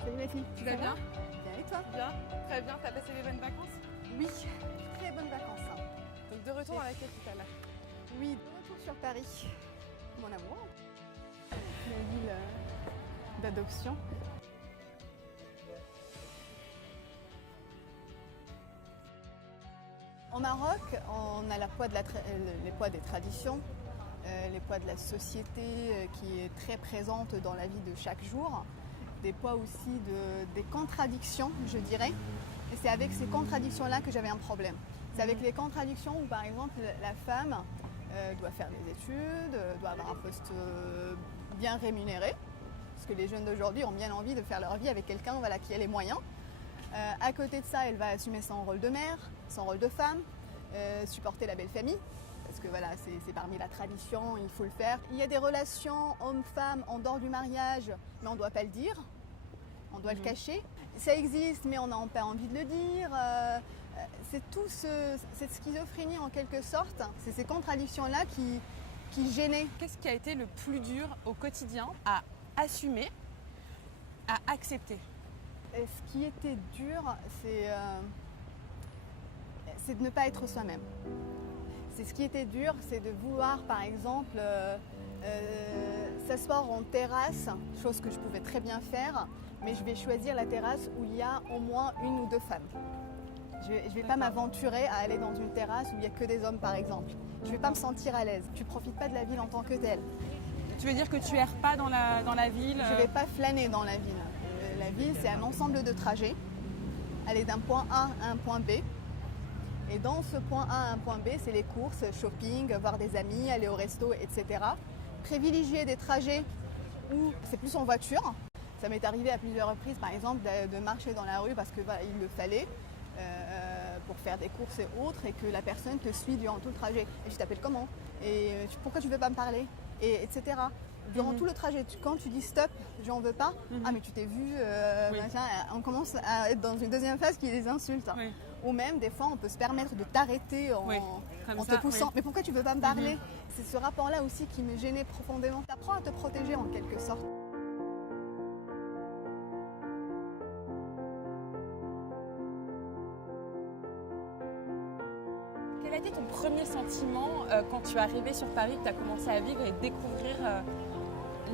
Salut ma fille, Tu vas bien? Bien et toi? Bien, très bien. T'as passé des bonnes vacances? Oui, très bonnes vacances. Donc de retour dans la capitale. Oui, de retour sur Paris, mon amour. La ville d'adoption. Au Maroc, on a les poids des traditions, les poids de la société qui est très présente dans la vie de chaque jour, des poids aussi des contradictions, je dirais. Et c'est avec ces contradictions-là que j'avais un problème. C'est avec les contradictions où, par exemple, la femme doit faire des études, doit avoir un poste bien rémunéré, parce que les jeunes d'aujourd'hui ont bien envie de faire leur vie avec quelqu'un qui a les moyens. À côté de ça, elle va assumer son rôle de mère, son rôle de femme, supporter la belle famille, parce que voilà, c'est parmi la tradition, il faut le faire. Il y a des relations homme-femme en dehors du mariage, mais on ne doit pas le dire, on doit le cacher. Ça existe, mais on n'a pas envie de le dire. C'est cette schizophrénie en quelque sorte, c'est ces contradictions-là qui gênaient. Qu'est-ce qui a été le plus dur au quotidien à assumer, à accepter? Et ce qui était dur, c'est de ne pas être soi-même. Ce qui était dur, c'est de vouloir, par exemple, s'asseoir en terrasse, chose que je pouvais très bien faire, mais je vais choisir la terrasse où il y a au moins une ou deux femmes. Je ne vais pas m'aventurer à aller dans une terrasse où il n'y a que des hommes, par exemple. Je ne vais pas me sentir à l'aise. Tu ne profites pas de la ville en tant que telle. Tu veux dire que tu erres pas dans la ville? Je ne vais pas flâner dans la ville. La ville, c'est un ensemble de trajets. Aller d'un point A à un point B. Et dans ce point A à un point B, c'est les courses, shopping, voir des amis, aller au resto, etc. Privilégier des trajets où c'est plus en voiture. Ça m'est arrivé à plusieurs reprises, par exemple, de marcher dans la rue parce qu'il le fallait pour faire des courses et autres, et que la personne te suit durant tout le trajet. Et je t'appelle comment? Et pourquoi tu ne veux pas me parler? Et etc. Durant tout le trajet, quand tu dis stop, j'en veux pas, ah mais tu t'es vu, machin, on commence à être dans une deuxième phase qui est des insultes. Oui. Ou même des fois on peut se permettre de t'arrêter en te poussant. Oui. Mais pourquoi tu veux pas me parler? C'est ce rapport-là aussi qui me gênait profondément. Tu apprends à te protéger en quelque sorte. Quel a été ton premier sentiment quand tu es arrivé sur Paris, que tu as commencé à vivre et découvrir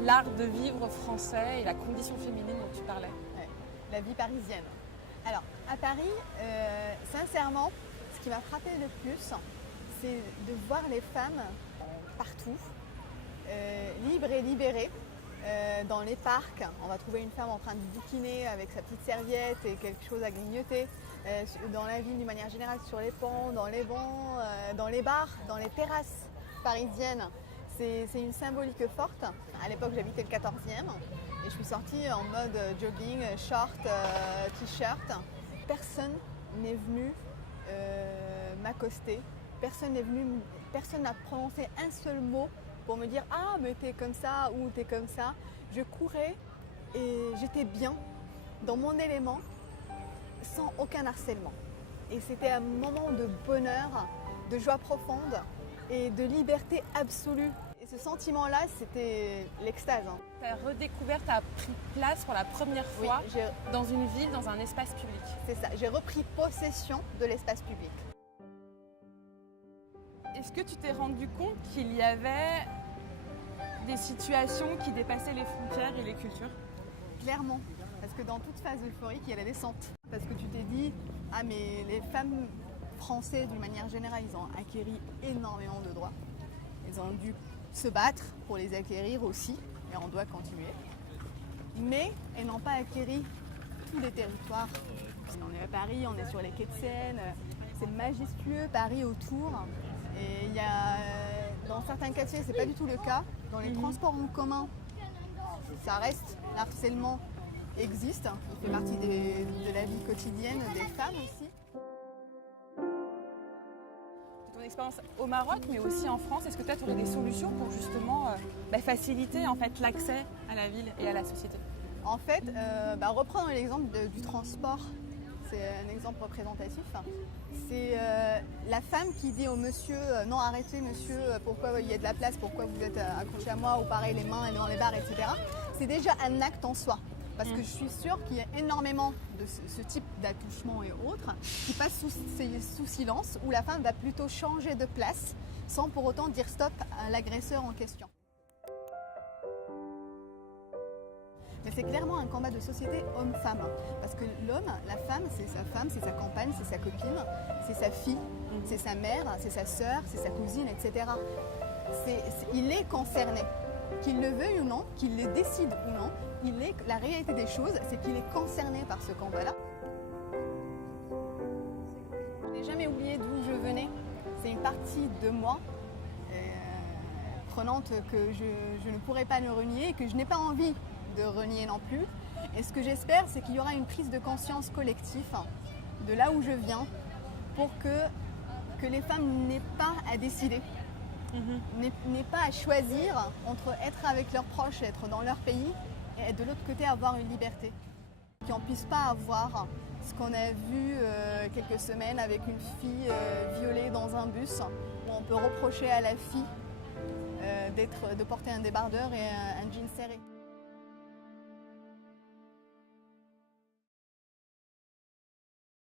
l'art de vivre français et la condition féminine dont tu parlais? Ouais, la vie parisienne. Alors, à Paris, sincèrement, ce qui m'a frappé le plus, c'est de voir les femmes partout, libres et libérées. Dans les parcs, on va trouver une femme en train de bouquiner avec sa petite serviette et quelque chose à grignoter. Dans la ville, d'une manière générale, sur les ponts, dans les bancs, dans les bars, dans les terrasses parisiennes. C'est une symbolique forte. À l'époque, j'habitais le 14e et je suis sortie en mode jogging, short, t-shirt. Personne n'est venu m'accoster. Personne n'a prononcé un seul mot pour me dire « Ah, mais t'es comme ça » ou « T'es comme ça ». Je courais et j'étais bien dans mon élément sans aucun harcèlement. Et c'était un moment de bonheur, de joie profonde et de liberté absolue. Et ce sentiment-là, c'était l'extase. Tu as redécouvert, tu as pris place pour la première fois dans une ville, dans un espace public. C'est ça, j'ai repris possession de l'espace public. Est-ce que tu t'es rendu compte qu'il y avait des situations qui dépassaient les frontières et les cultures? Clairement, parce que dans toute phase euphorique, il y a la descente. Parce que tu t'es dit, ah mais les femmes françaises, d'une manière générale, ils ont acquéri énormément de droits. Ils ont dû se battre pour les acquérir aussi, et on doit continuer. Mais elles n'ont pas acquéri tous les territoires. On est à Paris, on est sur les quais de Seine, c'est majestueux, Paris autour. Et il y a, dans certains quartiers, c'est pas du tout le cas. Dans les transports en commun, ça reste, l'harcèlement existe, il fait partie de la vie quotidienne des femmes aussi. Ton expérience au Maroc, mais aussi en France, est-ce que tu aurais des solutions pour justement faciliter en fait, l'accès à la ville et à la société? En fait, reprenons l'exemple du transport. C'est un exemple représentatif. C'est la femme qui dit au monsieur « Non, arrêtez monsieur, pourquoi il y a de la place, pourquoi vous êtes accroché à moi » ou pareil, les mains dans les barres, etc. C'est déjà un acte en soi. Parce que je suis sûre qu'il y a énormément de ce type d'attouchement et autres qui passent sous silence, où la femme va plutôt changer de place sans pour autant dire stop à l'agresseur en question. Mais c'est clairement un combat de société homme-femme. Parce que l'homme, la femme, c'est sa compagne, c'est sa copine, c'est sa fille, c'est sa mère, c'est sa sœur, c'est sa cousine, etc. Il est concerné. Qu'il le veuille ou non, qu'il le décide ou non, la réalité des choses, c'est qu'il est concerné par ce combat-là. Je n'ai jamais oublié d'où je venais. C'est une partie de moi prenante que je ne pourrais pas le renier et que je n'ai pas envie de renier non plus. Et ce que j'espère, c'est qu'il y aura une prise de conscience collective de là où je viens pour que les femmes n'aient pas à décider, n'aient pas à choisir entre être avec leurs proches, être dans leur pays et de l'autre côté avoir une liberté. Qu'on ne puisse pas avoir ce qu'on a vu quelques semaines avec une fille violée dans un bus où on peut reprocher à la fille de porter un débardeur et un jean serré.